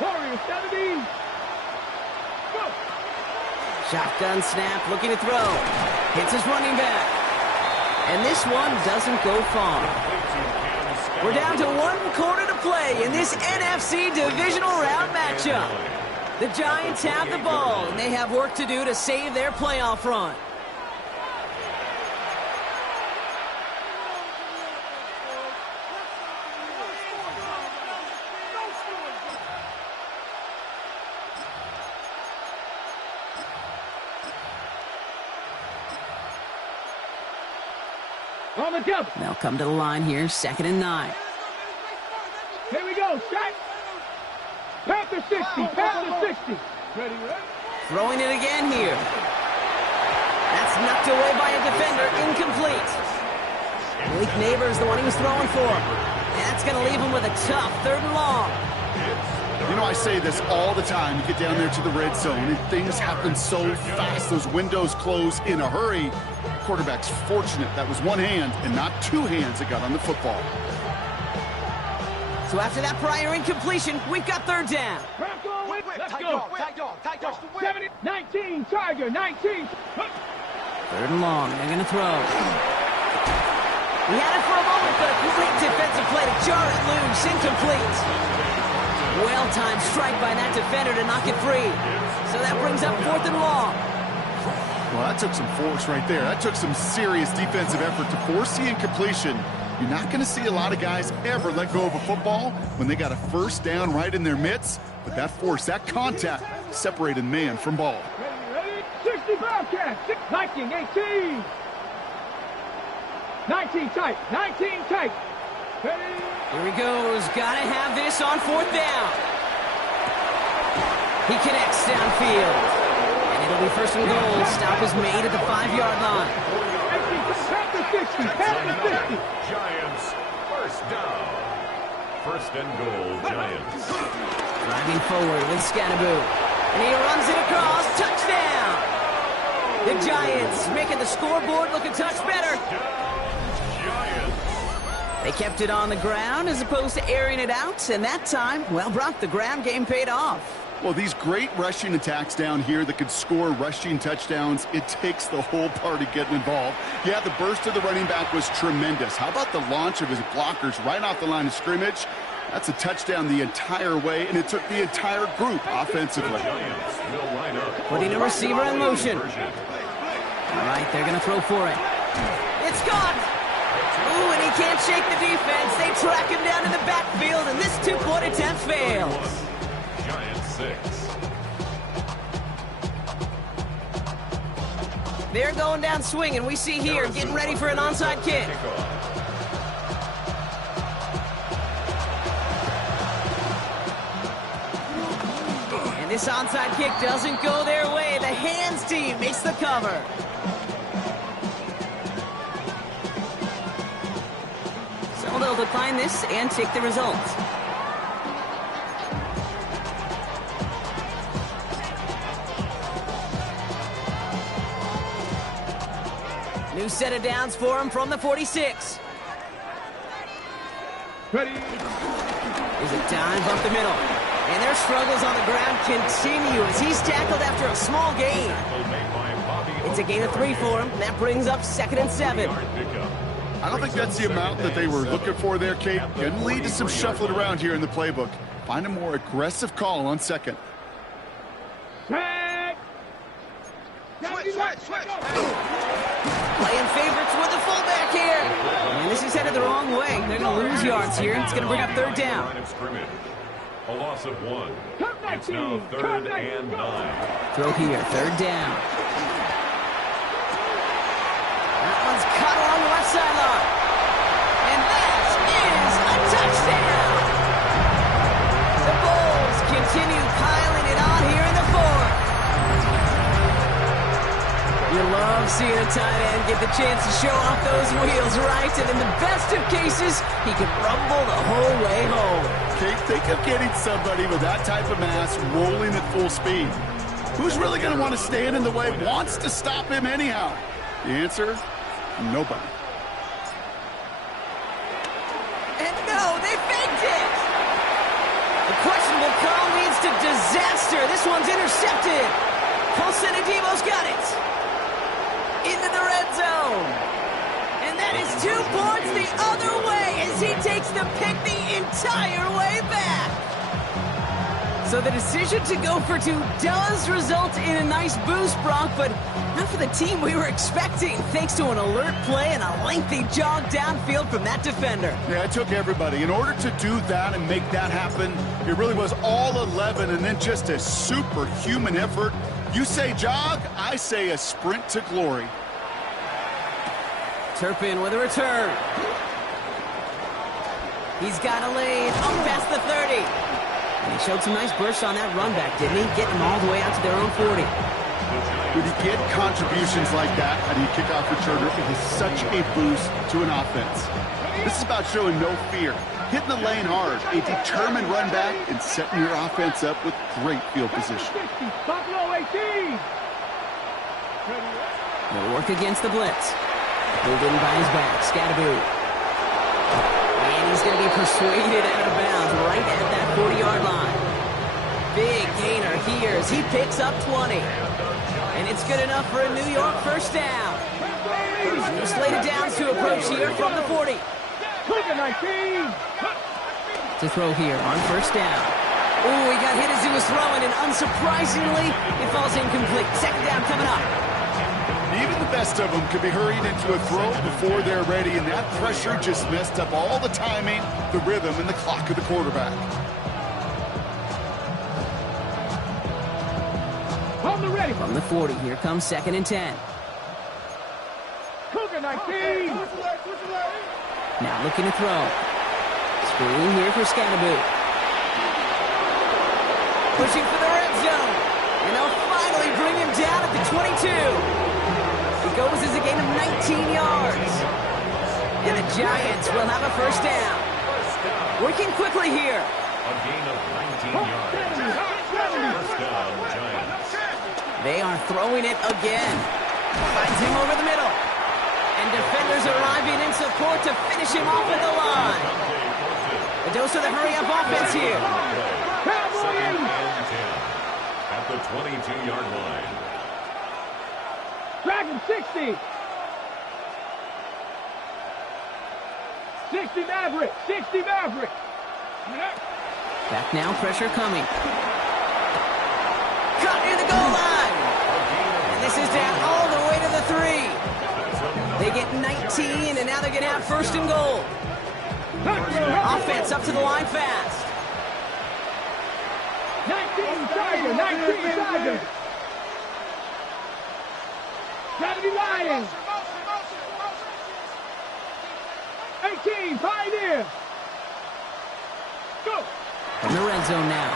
Warriors 70. Go. Shotgun snap, looking to throw. Hits his running back. And this one doesn't go far. We're down to 1 quarter to play in this NFC divisional round matchup. The Giants have the ball, and they have work to do to save their playoff run. On the double. They'll come to the line here, 2nd and 9. Here we go. Shot. Panther 60. Panther 60. Ready? Throwing it again here. That's knocked away by a defender. Incomplete. Malik Neighbors, the one he was throwing for. That's going to leave him with a tough 3rd and long. You know, I say this all the time. You get down there to the red zone, and things happen so fast. Those windows close in a hurry. Quarterback's fortunate that was one hand and not 2 hands that got on the football. So after that prior incompletion, we've got 3rd down. Let's go. Tight dog. 70, 19, Tiger, 19. 3rd and long, they're going to throw. He had it for a moment, but a great defensive play to jar it loose, incomplete. Well-timed strike by that defender to knock it free. So that brings up 4th and long. Well, that took some force right there. That took some serious defensive effort to force the incompletion. You're not going to see a lot of guys ever let go of a football when they got a first down right in their midst. But that force, that contact, separated man from ball. Ready? 60 Bobcats. 19, 18. 19 tight. 19 tight. Ready? Here he goes. Got to have this on 4th down. He connects downfield. And it'll be 1st and goal. Stop is made at the 5-yard line. Panther 60. Panther 60. Giants, first down. 1st and goal, Giants. Driving forward with Scatterboot. And he runs it across. Touchdown! The Giants making the scoreboard look a touch better. Giants. They kept it on the ground as opposed to airing it out. And that time, well, Brock, the ground game paid off. Well, these great rushing attacks down here that could score rushing touchdowns, it takes the whole party getting involved. Yeah, the burst of the running back was tremendous. How about the launch of his blockers right off the line of scrimmage? That's a touchdown the entire way, and it took the entire group offensively. Giants will line up. Putting a receiver in motion. All right, they're going to throw for it. It's gone! Ooh, and he can't shake the defense. They track him down in the backfield, and this 2-point attempt fails. Giants 6. They're going down swinging. We see here, getting ready for an onside kick. And this onside kick doesn't go their way. The hands team makes the cover. So they'll decline this and take the result. New set of downs for him from the 46. Ready? There's a dive up the middle. And their struggles on the ground continue as he's tackled after a small gain. It's a gain of 3 for him. That brings up 2nd and 7. I don't think that's the amount that they were looking for there, Kate. Going to lead to some shuffling around here in the playbook. Find a more aggressive call on 2nd. Tag! Switch! Playing favorites with the fullback here. And this is headed the wrong way. They're going to lose yards here. It's going to bring up 3rd down. A loss of 1. It's now 3rd and 9. Throw here, 3rd down. That one's caught along the left sideline. And that is a touchdown. The Bulls continue piling it on here You love seeing a tight end get the chance to show off those wheels, right? And in the best of cases, he can rumble the whole way home. Okay, think of getting somebody with that type of mass rolling at full speed. Who's really going to want to stand in the way, wants to stop him anyhow? The answer, nobody. And no, they faked it! The questionable call leads to disaster. This one's intercepted. Paulson Adebo's got it. Into the red zone. And that is 2 points the other way as he takes the pick the entire way back. So the decision to go for 2 does result in a nice boost, Brock, but not for the team we were expecting, thanks to an alert play and a lengthy jog downfield from that defender. Yeah, it took everybody. In order to do that and make that happen, it really was all 11 and then just a superhuman effort. You say jog, I say a sprint to glory. Turpin with a return. He's got a lane up past the 30. And he showed some nice bursts on that run back, didn't he? Getting them all the way out to their own 40. When you get contributions like that out of your kickoff returner, it is such a boost to an offense. This is about showing no fear, hitting the lane hard, a determined run back, and setting your offense up with great field position. Buffalo 18. They'll work against the blitz. Pulled in by his back, Scatteroo. And he's going to be persuaded out of bounds right at that 40-yard line. Big gainer here as he picks up 20. And it's good enough for a New York first down. New slated downs to approach here from the 40. Cougar 19. To throw here on first down. Oh, he got hit as he was throwing, and unsurprisingly, it falls incomplete. Second down coming up. Even the best of them could be hurried into a throw before they're ready, and that pressure just messed up all the timing, the rhythm, and the clock of the quarterback. On the ready. From the 40, here comes 2nd and 10. Cougar 19. Now looking to throw. Screen here for Scatteroo. Pushing for the red zone. And they'll finally bring him down at the 22. He goes as a gain of 19 yards. And the Giants will have a first down. Working quickly here. A gain of 19 yards. First down, Giants. They are throwing it again. Finds him over the middle. And defenders arriving in support to finish him off at the line. A dose of the hurry-up offense here. Second and 10 at the 22-yard line. Dragon 60. 60 Maverick. 60 Maverick. Back now, pressure coming. Caught near the goal line. And this is down all the way to the 3. They get 19, and now they're going to have first and goal. Offense up to the line fast. 19 Tiger. 19 Tiger. Gotta be Lions. 18 Pioneer. Go. From the red zone now.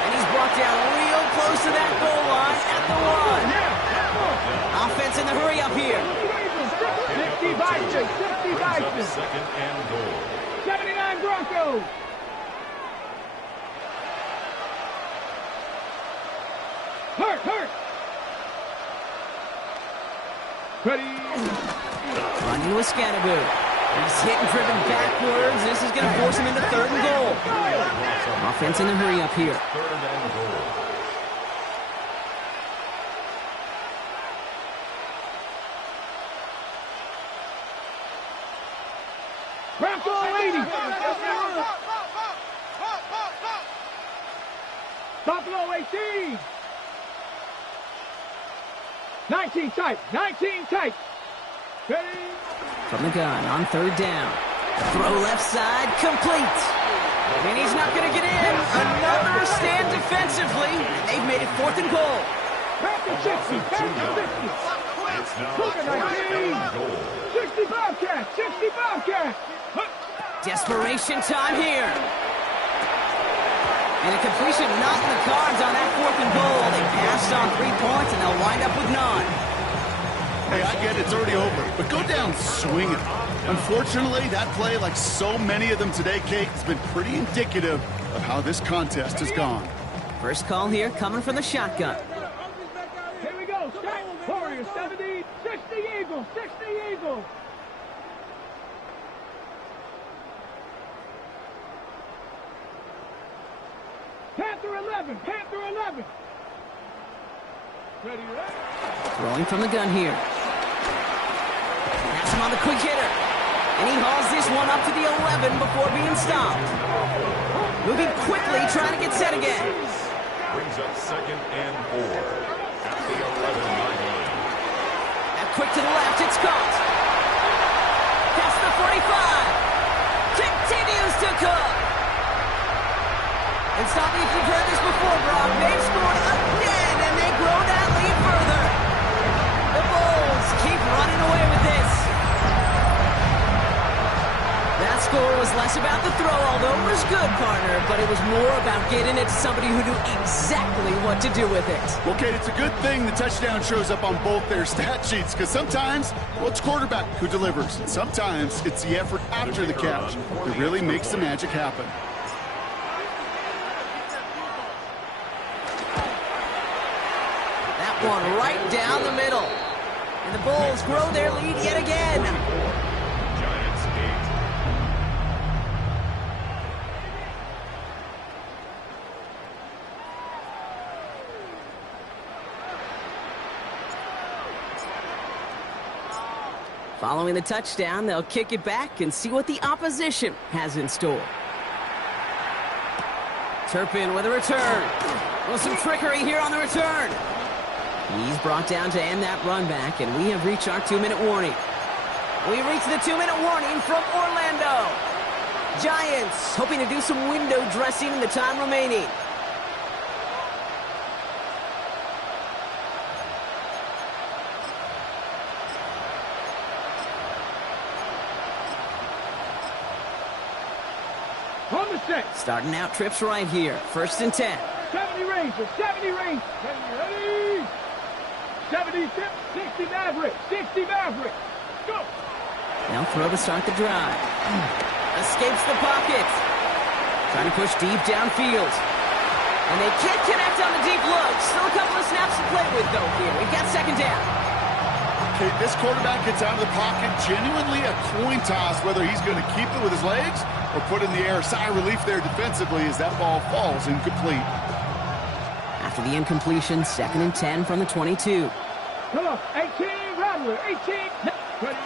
And he's brought down real close to that goal line at the 1. Offense in the hurry up here. 60 Bison. 60 Bison. Second and goal. 79 Broncos. Hurt. Ready. Running with Scatteroo. He's hit and driven backwards. This is going to force him into 3rd and goal. Offense in the hurry up here. 3rd and goal. Bronco 80. Buffalo 18. 19 tight. 19 tight. Ready. From the gun on 3rd down. Throw left side, complete. And he's not going to get in. Another stand defensively. They've made it 4th and goal. Back to 60. Back to 50. It's now Cougar 19. goal. 60 Bobcat. 60 Bobcat. Desperation time here. And a completion not in the cards on that 4th and goal. They passed on 3 points, and they'll wind up with none. Hey, I get it. It's already over. But go down swinging. Unfortunately, that play, like so many of them today, Kate, has been pretty indicative of how this contest has gone. First call here coming from the shotgun. Here we go. Strike. Warriors 70. 60 Eagles. 60 Eagles. Panther 11. Panther 11. Ready, ready. Throwing from the gun here. That's him on the quick hitter. And he hauls this one up to the 11 before being stopped. Moving quickly, trying to get set again. Brings up 2nd and 4 at the 11-yard line. And quick to the left, it's caught. Past the 45. Continues to cook. And stop me if you've heard this before, Brock. They've scored again, and they grow that lead further. The Bulls keep running away with this. That score was less about the throw, although it was good, partner, but it was more about getting it to somebody who knew exactly what to do with it. Well, Kate, it's a good thing the touchdown shows up on both their stat sheets, because sometimes, well, it's quarterback who delivers, and sometimes it's the effort after the catch that really makes the magic happen. That one right down the middle. And the Bulls grow their lead yet again. Giants 8. Following the touchdown, they'll kick it back and see what the opposition has in store. Turpin with a return. Well, some trickery here on the return. He's brought down to end that run back, and we have reached our 2-minute warning. We reached the 2-minute warning from Orlando. Giants hoping to do some window dressing in the time remaining. On the set. Starting out trips right here. 1st and 10. 70 Rangers. 70 Rangers. 70 ready. 70 tip. 60 Maverick. 60 Maverick. Go. Now throw to start the drive. Escapes the pocket. Trying to push deep downfield. And they can't connect on the deep look. Still a couple of snaps to play with, though, here. We've got 2nd down. Okay, this quarterback gets out of the pocket, genuinely a coin toss whether he's going to keep it with his legs or put in the air. Sigh of relief there defensively as that ball falls incomplete. After the incompletion, 2nd and 10 from the 22. Come on. 18 Rattler. 18. Ready.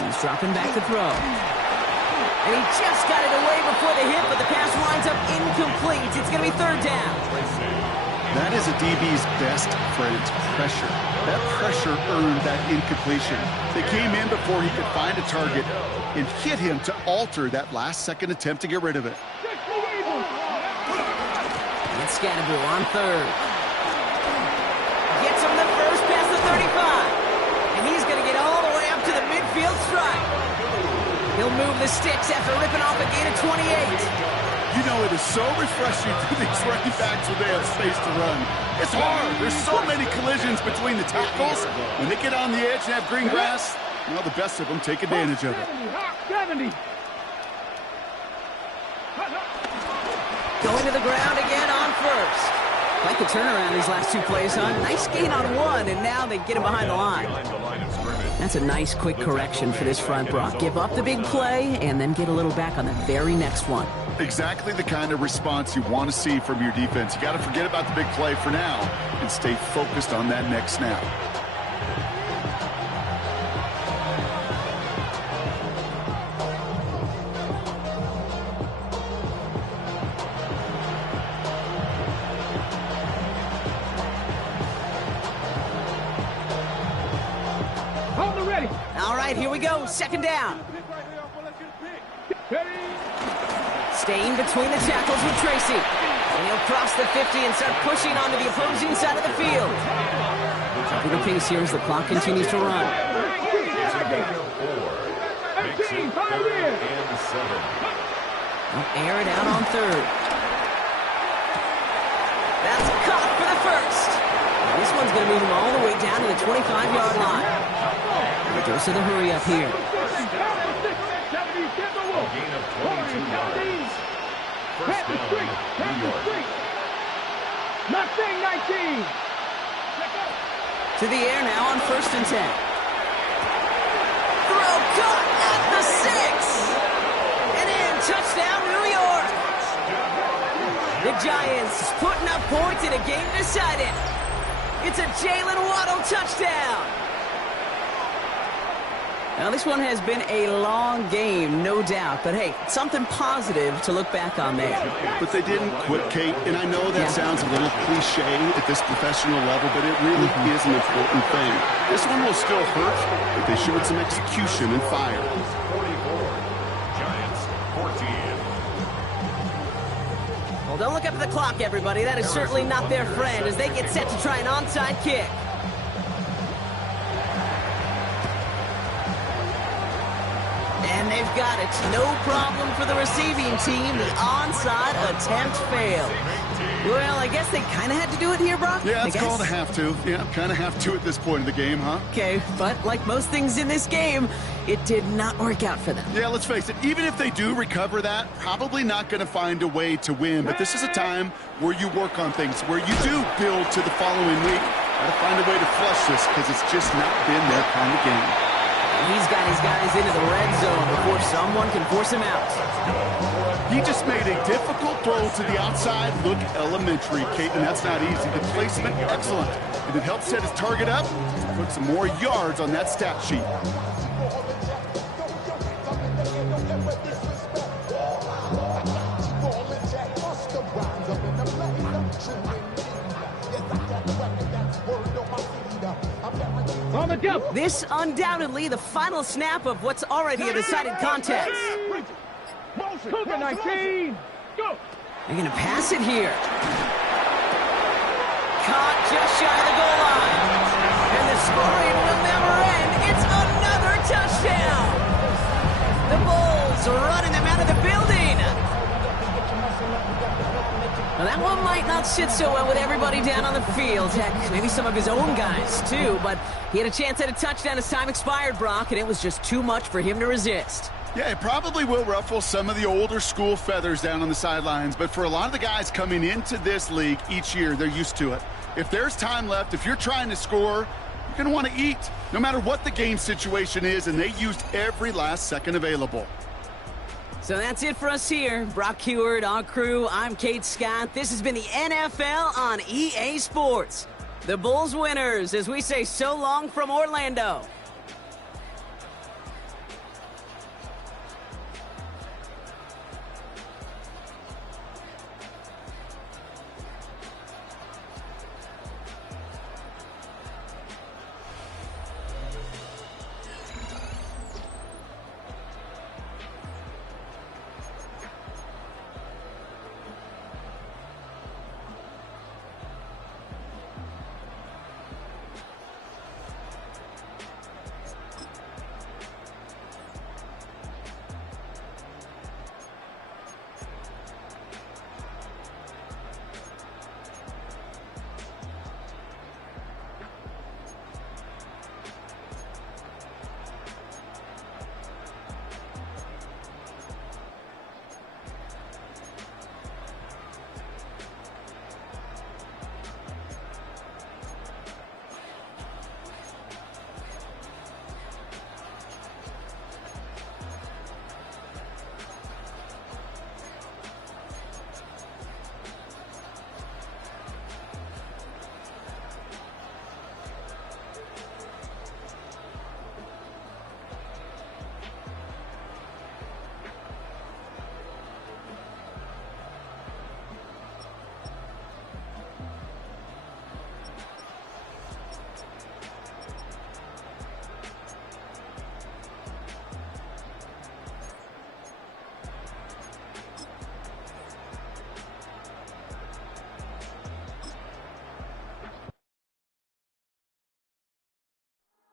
He's dropping back to throw. And he just got it away before the hit, but the pass winds up incomplete. It's going to be 3rd down. That is a DB's best friend, pressure. That pressure earned that incompletion. They came in before he could find a target and hit him to alter that last-second attempt to get rid of it. It's Scannaboo on 3rd. Gets him the first past the 35. And he's going to get all the way up to the midfield stripe. He'll move the sticks after ripping off a gain of 28. You know, it is so refreshing for these running backs when they have space to run. It's hard. There's so many collisions between the tackles. When they get on the edge and have green grass, you know, the best of them take advantage of it. 70. Going to the ground again on 1st. Like the turnaround these last 2 plays, huh? Nice gain on 1, and now they get him behind the line. That's a nice quick correction for this front, Brock. Give up the big play and then get a little back on the very next one. Exactly the kind of response you want to see from your defense. You got to forget about the big play for now and stay focused on that next snap. All right, here we go. 2nd down. Staying between the tackles with Tracy. And he'll cross the 50 and start pushing onto the opposing side of the field. Dropping the pace here as the clock continues to run. They'll air it out on 3rd. That's caught for the first. And this one's is going to move him all the way down to the 25-yard line. Dose of the hurry up here. A gain of 22 yards. First down, New York. Not saying 19. To the air now on 1st and 10. Throw caught at the 6. And in, touchdown, New York. The Giants putting up points in a game decided. It's a Jalen Waddle touchdown. Now, this one has been a long game, no doubt. But, hey, something positive to look back on there. But they didn't quit, Kate. And I know that sounds a little cliche at this professional level, but it really is an important thing. This one will still hurt, but they showed some execution and fire. 44. Giants 14. Well, don't look up at the clock, everybody. That is certainly not their friend as they get set to try an onside kick. And they've got it. No problem for the receiving team. The onside attempt failed. Well, I guess they kind of had to do it here, Brock. Yeah, it's called a have to. Yeah, kind of have to at this point in the game, huh? Okay, but like most things in this game, it did not work out for them. Yeah, let's face it, even if they do recover that, probably not going to find a way to win. But this is a time where you work on things, where you do build to the following week. Got to find a way to flush this because it's just not been their kind of game. He's got his guys into the red zone before someone can force him out. He just made a difficult throw to the outside. Look elementary, Kate, and that's not easy. The placement, excellent. And it helps set his target up, put some more yards on that stat sheet. This undoubtedly the final snap of what's already a decided contest. Cougar 19. Go. They're going to pass it here. Caught just shy of the goal line. And the scoring will never end. It's another touchdown. The Bulls running them out of the building. Well, that one might not sit so well with everybody down on the field. Heck, maybe some of his own guys, too. But he had a chance at a touchdown as time expired, Brock, and it was just too much for him to resist. Yeah, it probably will ruffle some of the older school feathers down on the sidelines. But for a lot of the guys coming into this league each year, they're used to it. If there's time left, if you're trying to score, you're going to want to eat, no matter what the game situation is, and they used every last second available. So that's it for us here. Brock Huard, our crew, I'm Kate Scott. This has been the NFL on EA Sports. The Bulls winners as we say so long from Orlando.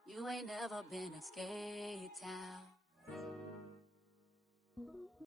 You ain't never been a skate town.